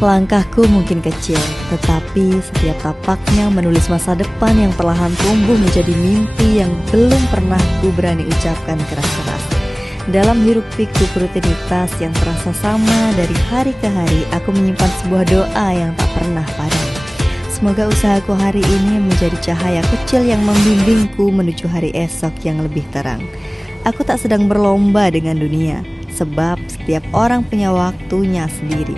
Langkahku mungkin kecil, tetapi setiap tapaknya menulis masa depan yang perlahan tumbuh menjadi mimpi yang belum pernah ku berani ucapkan keras-keras. Dalam hiruk pikuk rutinitas yang terasa sama dari hari ke hari, aku menyimpan sebuah doa yang tak pernah padam. Semoga usahaku hari ini menjadi cahaya kecil yang membimbingku menuju hari esok yang lebih terang. Aku tak sedang berlomba dengan dunia, sebab setiap orang punya waktunya sendiri.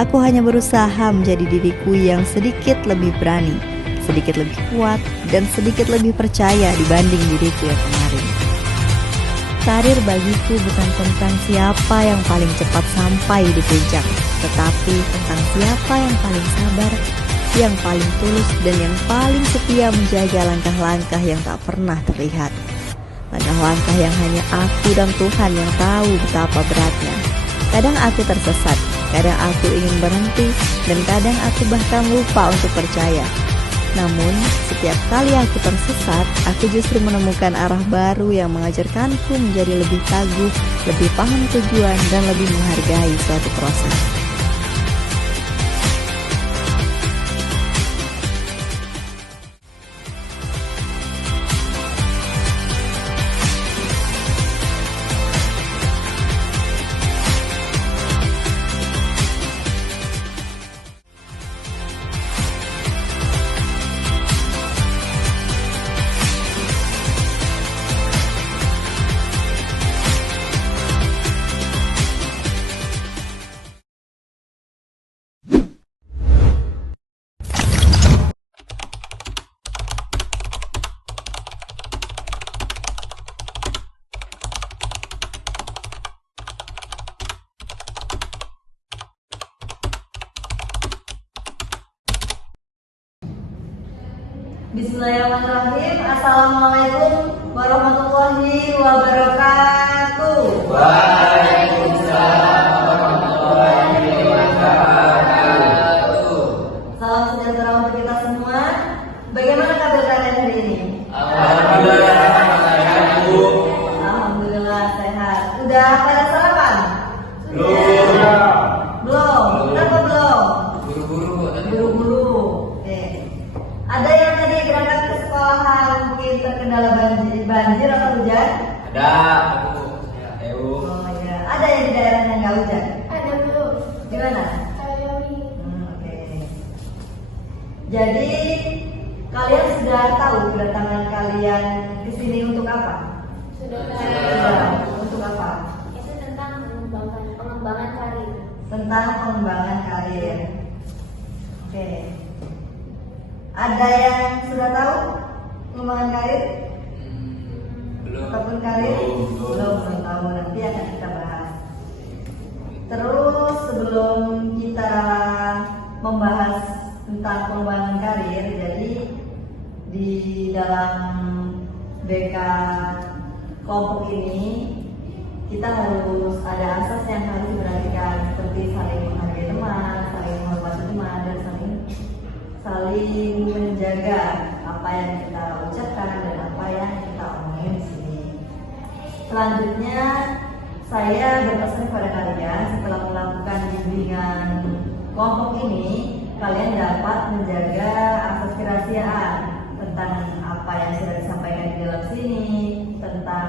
Aku hanya berusaha menjadi diriku yang sedikit lebih berani, sedikit lebih kuat, dan sedikit lebih percaya dibanding diriku yang kemarin. Karir bagiku bukan tentang siapa yang paling cepat sampai di puncak, tetapi tentang siapa yang paling sabar, yang paling tulus, dan yang paling setia menjaga langkah-langkah yang tak pernah terlihat. Langkah-langkah yang hanya aku dan Tuhan yang tahu betapa beratnya. Kadang aku tersesat, kadang aku ingin berhenti, dan kadang aku bahkan lupa untuk percaya. Namun, setiap kali aku tersesat, aku justru menemukan arah baru yang mengajarkanku menjadi lebih teguh, lebih paham tujuan, dan lebih menghargai suatu proses. Bismillahirrahmanirrahim. Assalamualaikum warahmatullahi wabarakatuh. Waalaikumsalam warahmatullahi wabarakatuh. Salam sejahtera untuk kita semua. Bagaimana kabar kalian hari ini? Alhamdulillah sehat, Bu. Alhamdulillah sehat. Udah pada sarapan? Belum. Belum. Kenapa belum? Buru-buru, Bu. Buru-buru. Oke. Ada yang tadi berangkat ke sekolahan mungkin terkendala banjir atau hujan? Ada, Bu. Bu. Oh iya. Ada yang di daerah yang nggak hujan? Ada Bu. Di mana? Kayomi. Oke. Jadi kalian sudah tahu kedatangan kalian ke sini untuk apa? Sudah Sudah. Untuk apa? Itu tentang pengembangan karir. Tentang pengembangan karir. Oke. Ada yang sudah tahu pengembangan karir? Belum. Ataupun karir? Belum tahu. Nanti akan kita bahas. Terus sebelum kita membahas tentang pengembangan karir, jadi di dalam BK kelompok ini kita harus ada asas yang harus diperhatikan, seperti saling menghargai teman, saling menghormati teman, dan saling menjaga apa yang kita ucapkan dan apa yang kita omongin di sini. Selanjutnya saya berpesan kepada kalian, setelah melakukan bimbingan kelompok ini, kalian dapat menjaga asas kerahasiaan tentang apa yang sudah disampaikan di dalam sini, tentang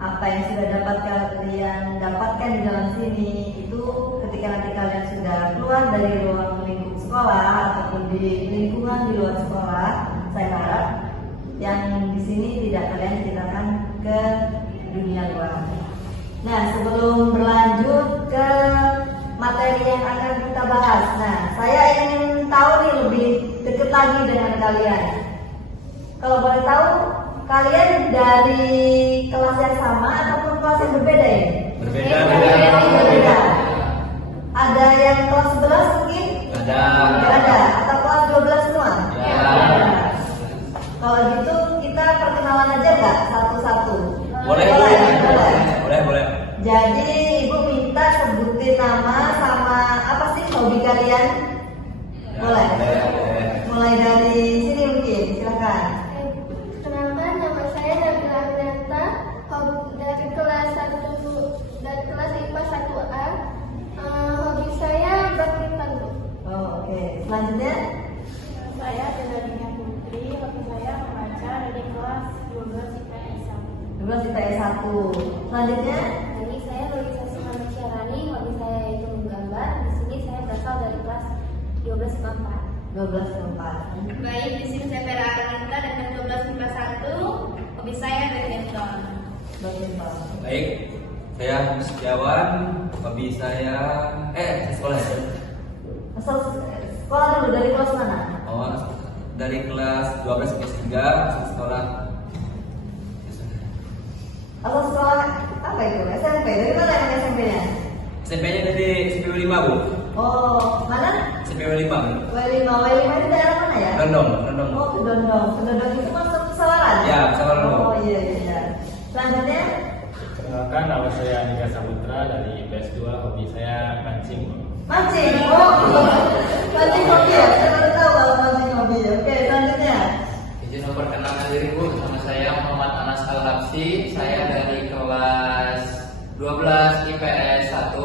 apa yang sudah dapat kalian dapatkan di dalam sini. Itu ketika nanti kalian sudah keluar dari ruang lingkup sekolah ataupun di lingkungan di luar sekolah, saya harap yang di sini tidak kalian ceritakan ke dunia luar. Nah, sebelum berlanjut ke materi yang akan kita bahas, nah saya ingin tahu nih lebih dekat lagi dengan kalian. Kalau boleh tahu, kalian dari kelas yang sama ataupun kelas yang berbeda ya? Berbeda. Ada yang kelas 11 mungkin? Ada. Nggak ada. Atau kelas 12 semua? Ya. Kalau gitu kita perkenalan aja nggak satu-satu? Boleh. Jadi ibu minta sebutin nama sama apa sih hobi kalian? Boleh. Mulai dari sini mungkin, silakan. Kenalkan, nama saya Nabila Aminata, dari kelas 1 dari kelas IPA 1A. Hobi saya badminton. satu. Selanjutnya, Jadi saya Lolita Suhana Syarani, hobi saya yaitu menggambar. Di sini saya berasal dari kelas 12 IPA 4. 12 keempat. Baik, di sini saya Vera Arnita dengan 12 IPA 1. Hobi saya badminton. Badminton. Baik, saya Hamis Setiawan. Hobi saya sekolah ya. Asal sekolah dulu dari kelas mana? Oh, dari kelas 12 kelas 3 masuk sekolah. Asal sekolah apa itu? SMP. Dari mana yang SMP-nya? SMP-nya dari SPW 5 Bu. Oh, mana? SPW 5. W5. W5 itu daerah mana ya? Dondong. Oh, ke Dondong. Ke Dondong itu masuk pesawaran? Ya, Pesawaran. Oh, iya. Selanjutnya, Perkenalkan, nama saya Andika Saputra dari IPS 2. Hobi saya mancing. mancing. Oh, mancing hobi ya? Saya baru tahu kalau mancing hobi. Oke, selanjutnya. Izin memperkenalkan diri Bu, nama saya Muhammad Anas Al-Habsi. Saya dari kelas 12 IPS 1.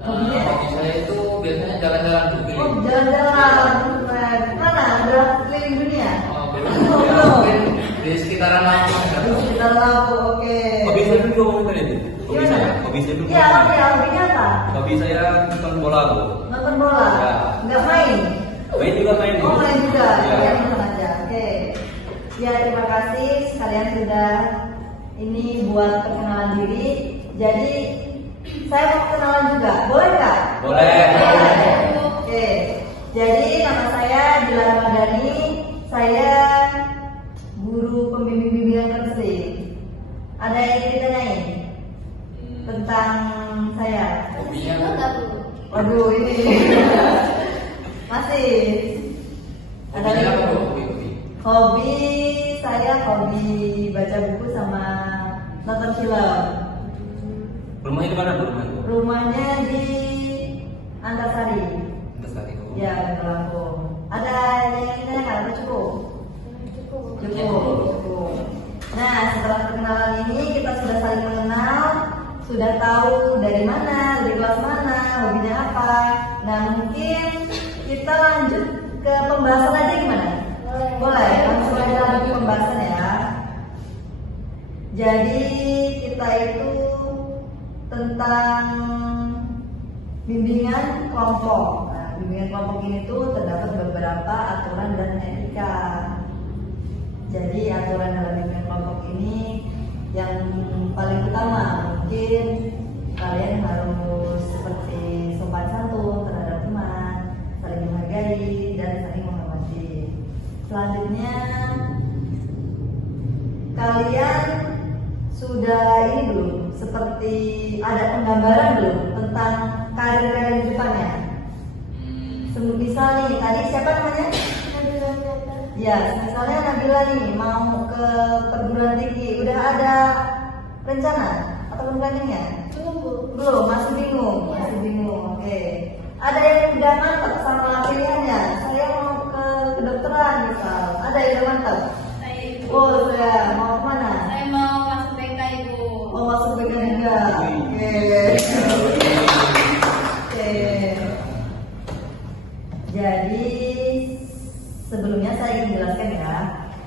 Hobinya? Hobi saya itu biasanya jalan-jalan Bu. Oh, jalan-jalan. Keren. Mana? Udah keliling dunia? Oh, belum. Ya, mungkin di sekitaran Lampung ya, Bu. Kita tahu, oke. Hobi saya dulu ngomongin itu. Hobi Gimana? saya. Hobi saya dulu. Iya, hobinya apa? Hobi saya nonton bola Bu. Nonton bola? Ya. Nggak main? Main juga main Bu. Oh, main juga? Ya. Ya, nonton aja, oke. Ya, terima kasih sekalian sudah ini buat perkenalan diri. Jadi, saya mau kenalan juga, boleh nggak? Boleh. Boleh. Oke, jadi nama saya Dilan Ramadhani. Saya guru pembimbing bimbingan Persik. Ada yang ingin ditanyain tentang saya? Hobinya Itu enggak Bu? Waduh, ini masih Hobinya apa Bu? Hobi. hobi saya hobi baca buku sama nonton film. Rumahnya di mana Bu? Rumahnya di Antasari. Antasari. Ya, di Lampung. Ada yang ingin ditanyakan atau cukup? Cukup. Cukup. Nah, setelah perkenalan ini kita sudah saling mengenal, sudah tahu dari mana, dari kelas mana, hobinya apa. Nah, mungkin kita lanjut ke pembahasan aja gimana? Boleh, langsung aja lanjut ke pembahasan ya. Jadi kita itu tentang bimbingan kelompok. Nah, bimbingan kelompok ini tuh terdapat beberapa aturan dan etika. Jadi aturan dalam bimbingan kelompok ini yang paling utama mungkin kalian harus seperti sopan santun terhadap teman, saling menghargai dan saling menghormati. Selanjutnya kalian sudah ini belum seperti ada penggambaran belum tentang karir kalian di depannya? Misal nih tadi siapa namanya? Nabila Nata. Ya, misalnya Nabila nih mau ke perguruan tinggi, udah ada rencana atau planningnya? Belum Bu. Belum, masih bingung. Oke. Ada yang udah mantap sama pilihannya. Saya mau ke kedokteran misal. Ada yang udah mantap. Saya Ibu. Oh, saya mau kemana? Saya mau masuk BK Ibu. Oh, masuk BK juga. Oke. Oke. Jadi sebelumnya saya ingin jelaskan ya,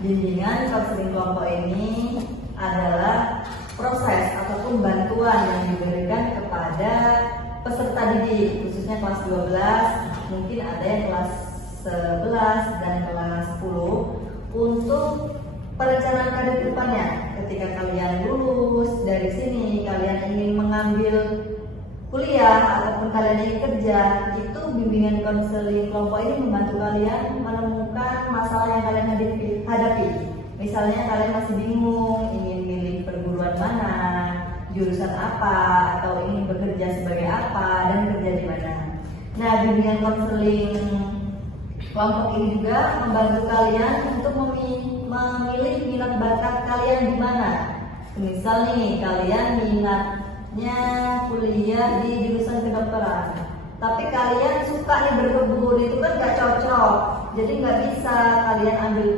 bimbingan konseling kelompok ini adalah proses ataupun bantuan yang diberikan kepada peserta didik, khususnya kelas 12, mungkin ada yang kelas 11 dan kelas 10 untuk perencanaan karir ke depannya. Ketika kalian lulus dari sini, kalian ingin mengambil kuliah ataupun kalian ingin kerja, itu bimbingan konseling kelompok ini membantu kalian menemukan masalah yang kalian hadapi. Misalnya kalian masih bingung ingin milih perguruan mana, jurusan apa, atau ingin bekerja sebagai apa dan kerja di mana. Nah, bimbingan konseling kelompok ini juga membantu kalian untuk memilih minat bakat kalian di mana. Misal nih kalian minatnya kuliah di jurusan kedokteran, tapi kalian suka nih berkebun, itu kan gak cocok. Jadi nggak bisa kalian ambil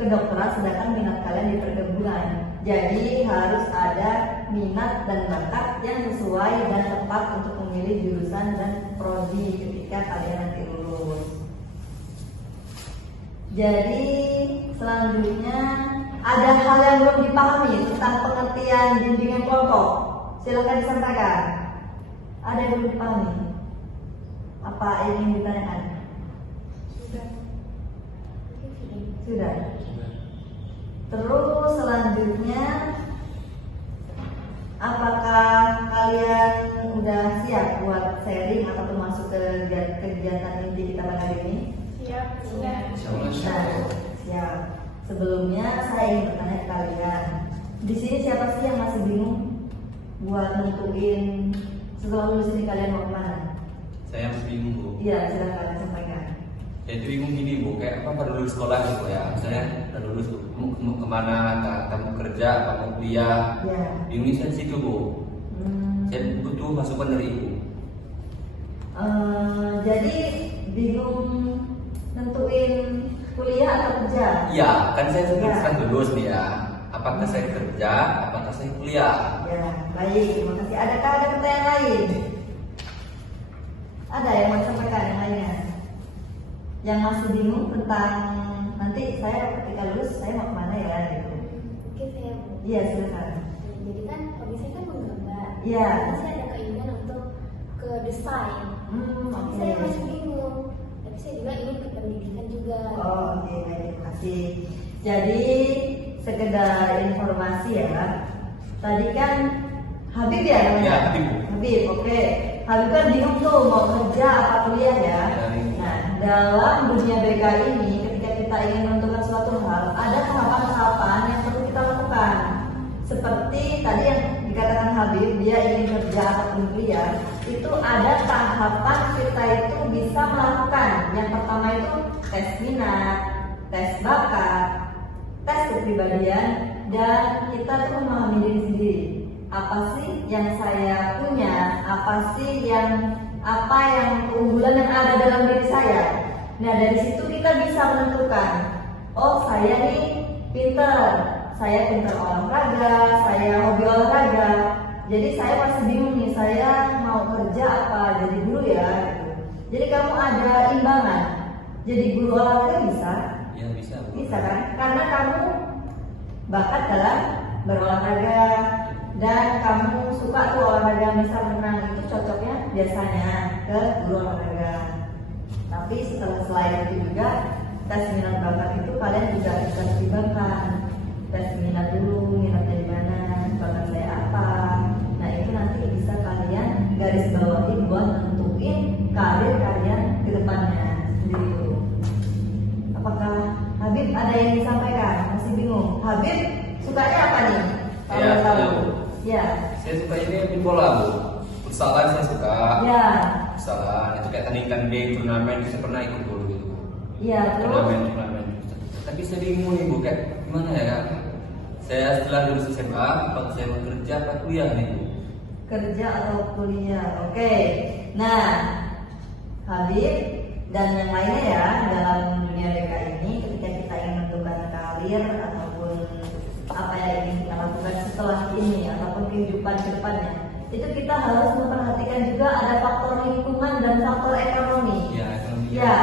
kedokteran sedangkan minat kalian di perkebunan. Jadi harus ada minat dan bakat yang sesuai dan tepat untuk memilih jurusan dan prodi ketika kalian nanti lulus. Jadi selanjutnya ada hal yang belum dipahami tentang pengertian bimbingan kelompok? Silakan disampaikan. Ada yang belum dipahami? Apa yang ingin ditanyakan? Sudah. Terus selanjutnya, apakah kalian udah siap buat sharing ataupun masuk ke kegiatan inti kita pada hari ini? Siap. Nah, siap. Sebelumnya saya ingin bertanya ke kalian. Di sini siapa sih yang masih bingung buat nentuin setelah lulus ini kalian mau kemana? Saya masih bingung Bu. Iya, silakan sampaikan. Saya itu bingung gini Bu, kayak apa baru lulus sekolah gitu ya. Misalnya udah lulus mau kemana, entah mau kerja, apa mau kuliah. Ya. Bingungnya saya di situ Bu. Saya butuh masukan dari Ibu. Jadi bingung nentuin kuliah atau kerja? Iya, kan saya Ya. sekarang lulus nih ya. Apakah saya kerja, apakah saya kuliah? Ya, baik, terima kasih. Adakah ada pertanyaan lain? Ada yang mau sampaikan yang lainnya? Yang masih bingung tentang nanti saya ketika lulus saya mau kemana ya gitu? Oke, saya Bu. Iya, silakan. Jadi kan hobi saya kan menggambar. Iya. Jadi saya ada keinginan untuk ke desain. Tapi Oke. saya masih bingung. Tapi saya juga ingin ke pendidikan juga. Oh, oke, baik, terima kasih. Jadi sekedar informasi ya. Tadi kan Habib ya namanya? Iya, Habib. Habib, oke. Habib kan bingung tuh mau kerja apa kuliah ya. Nah, dalam dunia BK ini ketika kita ingin menentukan suatu hal, ada tahapan-tahapan yang perlu kita lakukan. Seperti tadi yang dikatakan Habib, dia ingin kerja ataupun kuliah, itu ada tahapan kita itu bisa melakukan. Yang pertama itu tes minat, tes bakat, tes kepribadian, dan kita tuh memahami diri sendiri. Apa sih yang saya punya? Apa yang keunggulan yang ada dalam diri saya? Nah, dari situ kita bisa menentukan, oh saya nih pinter, saya pinter olahraga, saya hobi olahraga. Jadi saya masih bingung nih, saya mau kerja apa, jadi guru ya gitu. Jadi kamu ada imbangan. Jadi guru olahraga bisa? Ya bisa Bu. Bisa kan? Karena kamu bakat dalam berolahraga dan kamu suka tuh olahraga, misal renang, itu cocoknya biasanya ke guru olahraga. Tapi selain itu juga tes minat bakat itu kalian juga bisa pertimbangkan. Tes minat dulu, minatnya di mana, bakat saya apa. Nah itu nanti bisa kalian garis bawahi buat nentuin karir kalian ke depannya sendiri dulu. Apakah Habib ada yang disampaikan? Masih bingung? Habib sukanya apa nih? Kalau Ya, tahu. ya, Bu. Ya. Saya suka ini main bola Bu. Futsalan saya suka. Ya. Futsalan itu kayak tanding turnamen, saya pernah ikut dulu gitu. Ya, terus Turnamen. Tapi saya bingung nih Bu, kayak gimana ya? Saya setelah lulus SMA, apakah saya mau kerja apa kuliah nih Bu? kerja atau kuliah. Oke. Nah, Habib dan yang lainnya ya dalam dunia BK ini, ketika kita ingin menentukan karir ataupun apa yang ingin kita lakukan setelah ini ataupun kehidupan ke depannya, itu kita harus memperhatikan juga ada faktor lingkungan dan faktor ekonomi. Ya, ekonomi. Ya.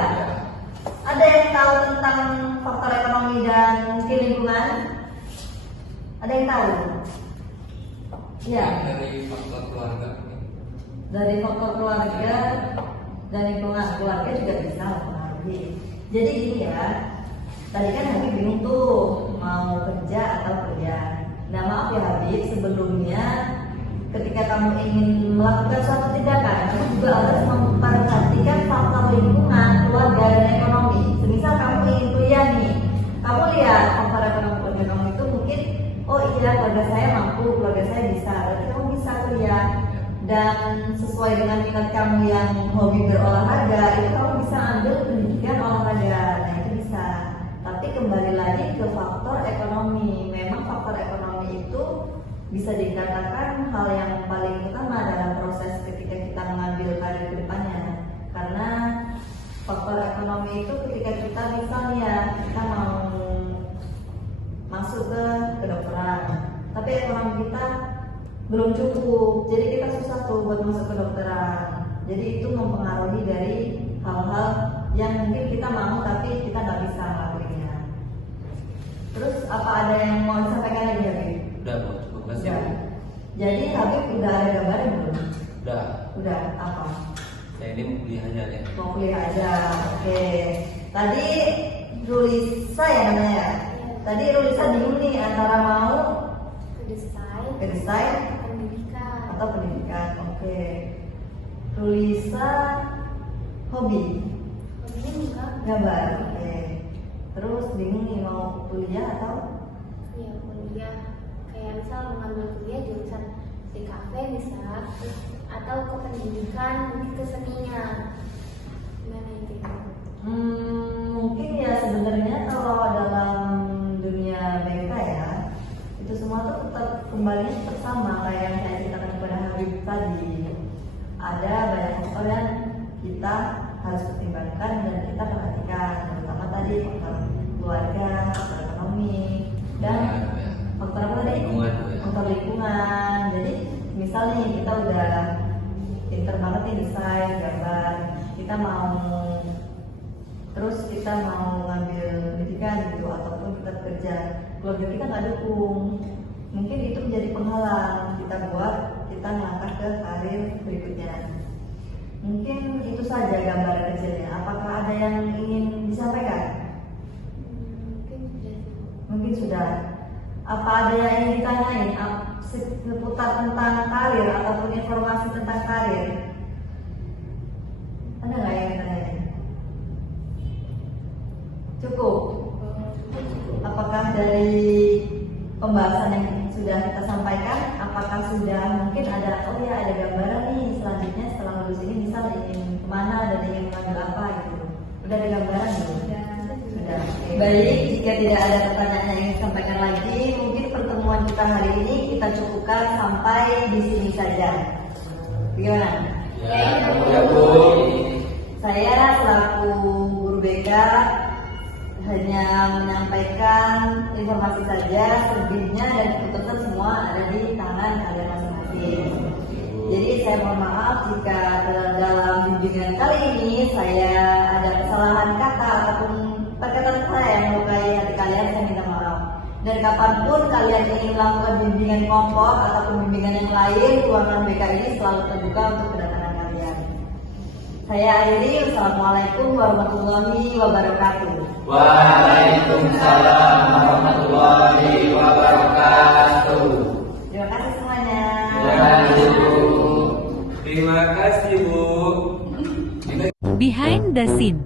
Ada yang tahu tentang faktor ekonomi dan mungkin lingkungan? Ada yang tahu? Ya. Dari faktor keluarga. Dari faktor keluarga dan lingkungan keluarga juga bisa mempengaruhi. Jadi gini ya, tadi kan Habib bingung tuh mau kerja atau kuliah. Nah maaf ya Habib, sebelumnya ketika kamu ingin melakukan suatu tindakan, kamu juga harus memperhatikan faktor lingkungan, keluarga dan ekonomi. Semisal kamu ingin kuliah nih, kamu lihat faktor ekonomi keluarga kamu itu mungkin, oh iya keluarga saya mampu, keluarga saya bisa, berarti kamu bisa kuliah. Dan sesuai dengan minat kamu yang hobi berolahraga, itu kamu bisa ambil pendidikan olahraga. Nah itu bisa. Tapi kembali lagi ke faktor ekonomi. Memang faktor ekonomi itu bisa dikatakan hal yang paling utama dalam proses ketika kita mengambil karir ke depannya. Karena faktor ekonomi itu ketika kita misalnya kita mau masuk ke kedokteran, tapi ekonomi kita belum cukup, jadi kita susah tuh buat masuk ke kedokteran. Jadi itu mempengaruhi dari hal-hal yang mungkin kita mau tapi kita nggak bisa ngelakuinnya. Terus apa ada yang mau disampaikan lagi Habib? Udah Bu, cukup kasih. Udah. Jadi Habib udah ada gambaran belum? Udah. Udah, apa? Saya ini mau kuliah aja ya. Mau kuliah aja, oke. Tadi Rulisa ya namanya. Tadi Rulisa bingung nih antara mau Ke ke desain, desain pendidikan. atau pendidikan. Oke. Rulisa hobi Hobinya enggak. gambar. Oke. Terus bingung nih mau kuliah atau Ya kuliah. Kayak misal mengambil kuliah jurusan di kafe bisa, terus atau ke pendidikan mungkin ke seninya. Gimana itu? Mungkin ya sebenarnya kalau dalam dunia BK ya itu semua tuh tetap kembali tetap sama kayak yang saya ceritakan kepada Habib tadi. Ada banyak faktor yang kita harus pertimbangkan dan kita perhatikan, terutama tadi faktor keluarga, faktor ekonomi, dan faktor apa tadi? Lingkungan, ya. Faktor lingkungan. Jadi misal nih kita udah pinter banget nih desain, gambar, kita mau terus kita mau ngambil pendidikan gitu ataupun kita kerja, keluarga kita nggak dukung, mungkin itu menjadi penghalang kita buat kita melangkah ke karir berikutnya. Mungkin itu saja gambaran kecilnya. Apakah ada yang ingin disampaikan? Mungkin sudah. Mungkin sudah. Apa ada yang ingin ditanyain seputar tentang karir ataupun informasi tentang karir? Ada nggak yang ditanyain? Cukup. Apakah dari pembahasan yang sudah kita sampaikan, apakah sudah mungkin ada, oh ya ada gambaran nih selanjutnya setelah lulus ini misal ingin kemana dan ingin mengambil apa gitu. Udah ada gambaran belum? Sudah. Baik, jika tidak ada pertanyaan yang ingin disampaikan lagi, mungkin pertemuan kita hari ini kita cukupkan sampai di sini saja. Bagaimana? Ya Bu. Saya selaku guru BK hanya menyampaikan informasi saja, selebihnya dan keputusan semua ada di tangan kalian masing-masing. Jadi saya mohon maaf jika dalam bimbingan kali ini saya ada kesalahan kata ataupun perkataan saya yang melukai hati kalian, saya minta maaf. Dan kapanpun kalian ingin melakukan bimbingan kelompok ataupun bimbingan yang lain, ruangan BK ini selalu terbuka untuk kedatangan kalian. Saya akhiri, wassalamualaikum warahmatullahi wabarakatuh. Waalaikumsalam warahmatullahi wabarakatuh. Terima kasih semuanya. Terima kasih Bu. Behind the scene.